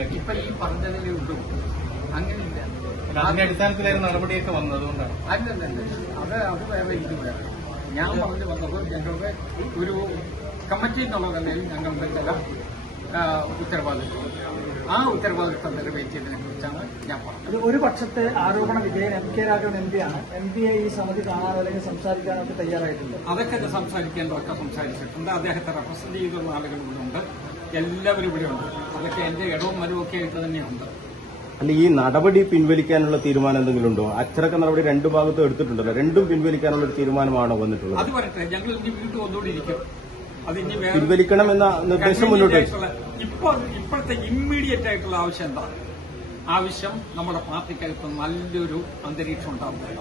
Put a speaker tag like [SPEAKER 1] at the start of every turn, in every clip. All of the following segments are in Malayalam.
[SPEAKER 1] ഇപ്പൊ ഈ പറഞ്ഞതിലേ ഉള്ളൂ. അങ്ങനെയില്ല.
[SPEAKER 2] അതിന്റെ അടിസ്ഥാനത്തിലായിരുന്നു നടപടിയൊക്കെ വന്നതുകൊണ്ടാണ്.
[SPEAKER 1] അല്ലല്ല, അത് വേറെ ഇത് വേറെ. ഞാൻ പറഞ്ഞു വന്നപ്പോൾ ഞങ്ങളുടെ ഒരു കമ്മിറ്റി എന്നുള്ള നിലയിൽ ഞങ്ങളുടെ ചില ഉത്തരവാദിത്വം, ആ ഉത്തരവാദിത്വം നിറവേറ്റിയതിനെ കുറിച്ചാണ് ഞാൻ പറഞ്ഞത്.
[SPEAKER 3] ഒരു പക്ഷത്തെ ആരോപണ വിധേയൻ MK രാഘവൻ MP ആണ്. MP ഈ സമിതി കാണാനോ അല്ലെങ്കിൽ സംസാരിക്കാനോ ഒക്കെ തയ്യാറായിട്ടുണ്ട്.
[SPEAKER 1] അതൊക്കെ സംസാരിക്കേണ്ടതൊക്കെ സംസാരിച്ചിട്ടുണ്ട്. അദ്ദേഹത്തെ റെപ്രസെന്റ് ചെയ്തുള്ള ആളുകൾ ഇവിടെ ഉണ്ട്, എല്ലാവരും ഇവിടെ ഉണ്ട്. അതൊക്കെ എന്റെ ഇടവും മരവും ഒക്കെ ആയിട്ട് തന്നെയുണ്ട്.
[SPEAKER 4] അല്ല, ഈ നടപടി പിൻവലിക്കാനുള്ള തീരുമാനം എന്തെങ്കിലും ഉണ്ടോ? അച്ചടക്ക നടപടി രണ്ടു ഭാഗത്തും എടുത്തിട്ടുണ്ടല്ലോ, രണ്ടും പിൻവലിക്കാനുള്ള ഒരു തീരുമാനമാണോ വന്നിട്ടുള്ളത്?
[SPEAKER 1] അത് വരട്ടെ, ഞങ്ങൾ ഇനി വീണ്ടും ഒന്നുകൂടി ഇരിക്കും. അത് ഇനി
[SPEAKER 4] പിൻവലിക്കണം എന്ന നിർദ്ദേശം മുന്നോട്ട്
[SPEAKER 1] ഇപ്പോഴത്തെ ഇമ്മീഡിയറ്റ് ആയിട്ടുള്ള ആവശ്യം എന്താണ്? ആവശ്യം നമ്മുടെ പാർട്ടിക്കകത്ത് നല്ലൊരു അന്തരീക്ഷം ഉണ്ടാവുകയാണ്.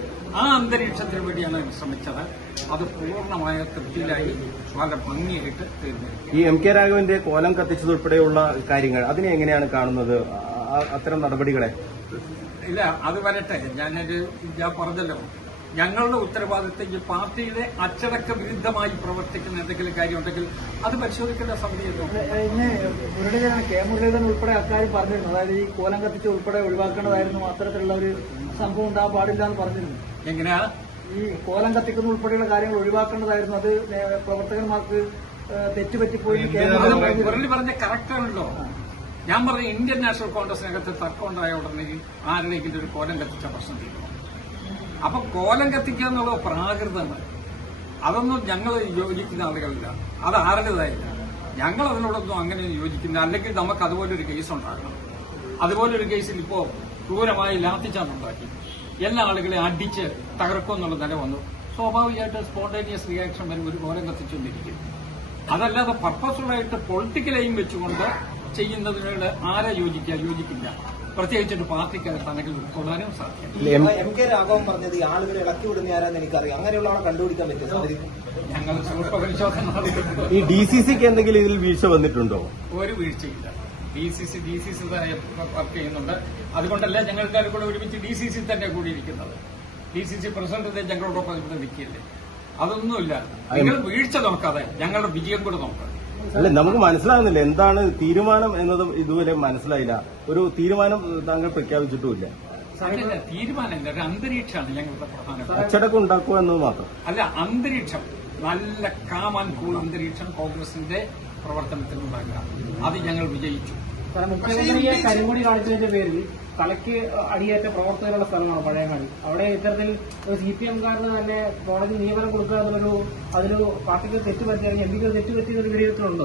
[SPEAKER 1] ആ അന്തരീക്ഷത്തിന് വേണ്ടിയാണ് ശ്രമിച്ചത്. അത് പൂർണ്ണമായ തൃപ്തിയിലായി വളരെ ഭംഗിയായിട്ട് തീർന്നിരിക്കും.
[SPEAKER 4] ഈ MK രാഘവന്റെ കോലം കത്തിച്ചതുൾപ്പെടെയുള്ള കാര്യങ്ങൾ അതിനെ എങ്ങനെയാണ് കാണുന്നത്, അത്തരം നടപടികളെ?
[SPEAKER 1] ഇല്ല, അത് വരട്ടെ. ഞാൻ പറഞ്ഞല്ലോ, ഞങ്ങളുടെ ഉത്തരവാദിത്തം ഈ പാർട്ടിയുടെ അച്ചടക്ക വിരുദ്ധമായി പ്രവർത്തിക്കുന്ന എന്തെങ്കിലും കാര്യമുണ്ടെങ്കിൽ അത് പരിശോധിക്കേണ്ട സമിതിയല്ലോ.
[SPEAKER 3] ഇന്ന് മുരളീധരൻ K മുരളീധരൻ ഉൾപ്പെടെ അക്കാര്യം പറഞ്ഞിരുന്നു. അതായത് ഈ കോലം കത്തിച്ച് ഉൾപ്പെടെ ഒഴിവാക്കേണ്ടതായിരുന്നു, അത്തരത്തിലുള്ള ഒരു സംഭവം ഉണ്ടാകാൻ പാടില്ല എന്ന് പറഞ്ഞിരുന്നു.
[SPEAKER 1] എങ്ങനെയാ
[SPEAKER 3] ഈ കോലം കത്തിക്കുന്ന ഉൾപ്പെടെയുള്ള കാര്യങ്ങൾ ഒഴിവാക്കേണ്ടതായിരുന്നു, അത് പ്രവർത്തകന്മാർക്ക് തെറ്റുപറ്റിപ്പോയി
[SPEAKER 1] മുരളി പറഞ്ഞ കറക്റ്റാണല്ലോ. ഞാൻ പറഞ്ഞ ഇന്ത്യൻ നാഷണൽ കോൺഗ്രസിനകത്ത് തർക്കം ഉണ്ടായ ഉടനെ ആരുടെയെങ്കിലും ഒരു കോലം കത്തിച്ച പ്രശ്നം തീരുന്നു. അപ്പൊ കോലം കത്തിക്കുക എന്നുള്ളത് പ്രാകൃതമാണ്. അതൊന്നും ഞങ്ങൾ യോജിക്കുന്ന ആളുകളില്ല, അത് ആരുടേതായില്ല. ഞങ്ങൾ അതിനോടൊന്നും അങ്ങനെ യോജിക്കുന്ന, അല്ലെങ്കിൽ നമുക്ക് അതുപോലൊരു കേസ് ഉണ്ടാക്കണം. അതുപോലൊരു കേസിൽ ഇപ്പോ ക്രൂരമായി ലാത്തിച്ചാന്നുണ്ടാക്കി എല്ലാ ആളുകളെ അടിച്ച് തകർക്കും എന്നുള്ള നില വന്നു. സ്വാഭാവികമായിട്ട് സ്പോണ്ടേനിയസ് റിയാക്ഷൻ വരും, ഒരു കോലം കത്തിച്ചുകൊണ്ടിരിക്കും. അതല്ലാതെ പർപ്പസ്ഫുള്ളായിട്ട് പൊളിറ്റിക്കൽ എയിം വെച്ചുകൊണ്ട് ചെയ്യുന്നതിനോട് ആരാ യോജിക്കില്ല. പ്രത്യേകിച്ചിട്ട് പാർട്ടിക്കകത്താണെങ്കിൽ ഉൾക്കൊള്ളാനും സാധിക്കും.
[SPEAKER 5] MK രാഘവൻ പറഞ്ഞത് ഈ ആളുകളെ ഇളക്കി വിടുന്ന ആരാന്ന് എനിക്കറിയാം, അങ്ങനെയുള്ള ആളെ കണ്ടുപിടിക്കാൻ പറ്റും.
[SPEAKER 1] ഞങ്ങൾ സൂക്ഷ്മപരിശോധന നടത്തിയിട്ടുണ്ട്.
[SPEAKER 4] ഈ DCCക്ക് എന്തെങ്കിലും ഇതിൽ വീഴ്ച വന്നിട്ടുണ്ടോ?
[SPEAKER 1] ഒരു വീഴ്ചയില്ല. DCC തന്നെ വർക്ക് ചെയ്യുന്നുണ്ട്. അതുകൊണ്ടല്ല ഞങ്ങൾക്കാരും കൂടെ ഒരുമിച്ച് DCC തന്നെ കൂടിയിരിക്കുന്നത്. DCC പ്രസിഡന്റ് ഞങ്ങളോടൊപ്പം ഇവിടെ നിൽക്കിയല്ലേ. അതൊന്നുമില്ല. നിങ്ങൾ വീഴ്ച നോക്കാതെ ഞങ്ങളുടെ വിജയം കൂടെ നോക്കാം.
[SPEAKER 4] അല്ല, നമുക്ക് മനസ്സിലാകുന്നില്ല എന്താണ് തീരുമാനം എന്നതും ഇതുവരെ മനസ്സിലായില്ല. ഒരു തീരുമാനം താങ്കൾ പ്രഖ്യാപിച്ചിട്ടുമില്ല.
[SPEAKER 1] തീരുമാനമില്ല, ഒരു അന്തരീക്ഷമാണ് ഞങ്ങളുടെ പ്രധാന.
[SPEAKER 4] അച്ചടക്കം ഉണ്ടാക്കുക എന്നത് മാത്രം
[SPEAKER 1] അല്ല, അന്തരീക്ഷം നല്ല കാം ആൻഡ് കൂൾ അന്തരീക്ഷം കോൺഗ്രസിന്റെ പ്രവർത്തനത്തിനുണ്ടാക്കുക. അത് ഞങ്ങൾ വിജയിച്ചു.
[SPEAKER 3] മുഖ്യമന്ത്രിയെ കരിങ്കൊടി കാണിച്ചതിന്റെ പേരിൽ തലയ്ക്ക് അടിയേറ്റ പ്രവർത്തകരുടെ സ്ഥലമാണ് പഴയങ്ങാടി. അവിടെ ഇത്തരത്തിൽ ഒരു CPM-കാരന് തന്നെ കോടതി നിയമനം കൊടുക്കുക എന്നുള്ളൊരു അതിലൊരു പാർട്ടിക്ക് തെറ്റുപറ്റിയാൽ MPക്ക് തെറ്റുപറ്റിയെന്നൊരു വിലയിരുത്തലുണ്ടോ?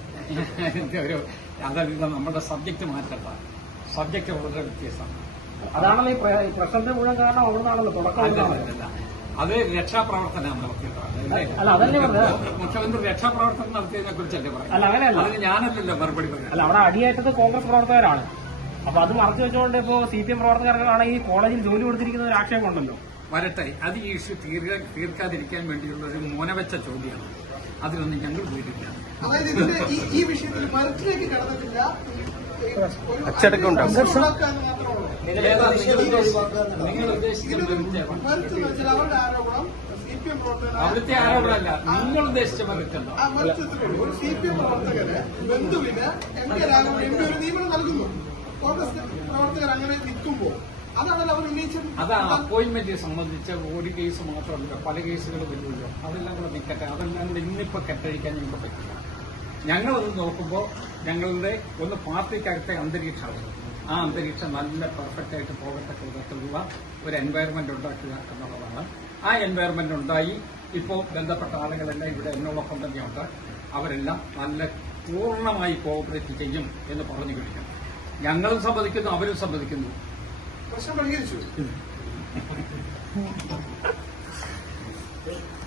[SPEAKER 1] അതല്ല, നമ്മുടെ സബ്ജക്ട് മാറ്റണ്ട. സബ്ജക്ട് വളരെ വ്യത്യാസമാണ്.
[SPEAKER 3] അതാണല്ലോ ഈ പ്രശ്നത്തിന് മുഴുവൻ കാരണം അവിടുന്നാണല്ലോ തുടക്കം.
[SPEAKER 1] അത് രക്ഷാപ്രവർത്തനം നടത്തിയതാണ്.
[SPEAKER 3] അല്ല, അതല്ലേ പറഞ്ഞത്.
[SPEAKER 1] മുഖ്യമന്ത്രി രക്ഷാപ്രവർത്തനം നടത്തിയതിനെ കുറിച്ചല്ലേ പറയാം.
[SPEAKER 3] അല്ല, അങ്ങനെയല്ല.
[SPEAKER 1] അതിന് ഞാനല്ലല്ലോ മറുപടി പറയാം.
[SPEAKER 3] അല്ല, അവിടെ അടിയേറ്റത് കോൺഗ്രസ് പ്രവർത്തകരാണ്. അപ്പൊ അത് മറച്ചു വെച്ചുകൊണ്ട് ഇപ്പോ CPM പ്രവർത്തകർക്കാണ് ഈ കോളേജിൽ ജോലി കൊടുത്തിരിക്കുന്ന ഒരു ആക്ഷേപം ഉണ്ടല്ലോ.
[SPEAKER 1] വരട്ടെ, അത് ഈ ഇഷ്യൂ തീർക്കാതിരിക്കാൻ വേണ്ടിയുള്ള ഒരു മോനവെച്ച ചോദ്യമാണ്. അതിലൊന്നും ഞങ്ങൾ വീടില്ല.
[SPEAKER 6] അതായത് ഇതിന്റെ ഈ വിഷയത്തിൽ മരത്തിലേക്ക് കടന്നിട്ടില്ല,
[SPEAKER 4] അച്ചടക്കം ഉണ്ടാകും.
[SPEAKER 1] നിങ്ങൾ ഉദ്ദേശിക്കുന്നത്
[SPEAKER 6] അവരുടെ ആരോപണം CPM പ്രവർത്തകർ,
[SPEAKER 1] അവിടുത്തെ ആരോപണമല്ല, നിങ്ങൾ ഉദ്ദേശിച്ച മറിച്ചല്ലോ.
[SPEAKER 6] CPM പ്രവർത്തകര് ബന്ധുവിന് MK രാഘവൻ MP ഒരു നിയമനം നൽകുന്നു. കോൺഗ്രസ് പ്രവർത്തകർ അങ്ങനെ നിൽക്കുമ്പോൾ അതാണല്ലോ അവർ ഉന്നയിച്ചത്.
[SPEAKER 1] അത് അപ്പോയിന്റ്മെന്റ് സംബന്ധിച്ച ഒരു കേസ് മാത്രമല്ല, പല കേസുകൾ വരുമല്ലോ. അതെല്ലാം കൂടെ നിൽക്കട്ടെ. അതെല്ലാം കൂടെ ഇന്നിപ്പോ കെട്ടഴിക്കാൻ ഞങ്ങൾക്ക് പറ്റില്ല. ഞങ്ങളത് നോക്കുമ്പോൾ ഞങ്ങളുടെ ഒന്ന് പാർട്ടിക്കകത്തെ അന്തരീക്ഷമാണ്. ആ അന്തരീക്ഷം നല്ല പെർഫെക്റ്റ് ആയിട്ട് പോകത്തക്ക വിധത്തിലുള്ള ഒരു എൻവയറമെന്റ് ഉണ്ടാക്കുക എന്നുള്ളതാണ്. ആ എൻവയറമെന്റ് ഉണ്ടായി. ഇപ്പോൾ ബന്ധപ്പെട്ട ആളുകളെല്ലാം ഇവിടെ എന്നോടൊപ്പം തന്നെയുണ്ട്. അവരെല്ലാം നല്ല പൂർണ്ണമായി കോഓപ്പറേറ്റ് ചെയ്യും എന്ന് പറഞ്ഞു കഴിഞ്ഞു. ഞങ്ങളും സമ്മതിക്കുന്നു, അവരും സമ്മതിക്കുന്നു.
[SPEAKER 6] പ്രശ്നം പരിഹരിച്ചു.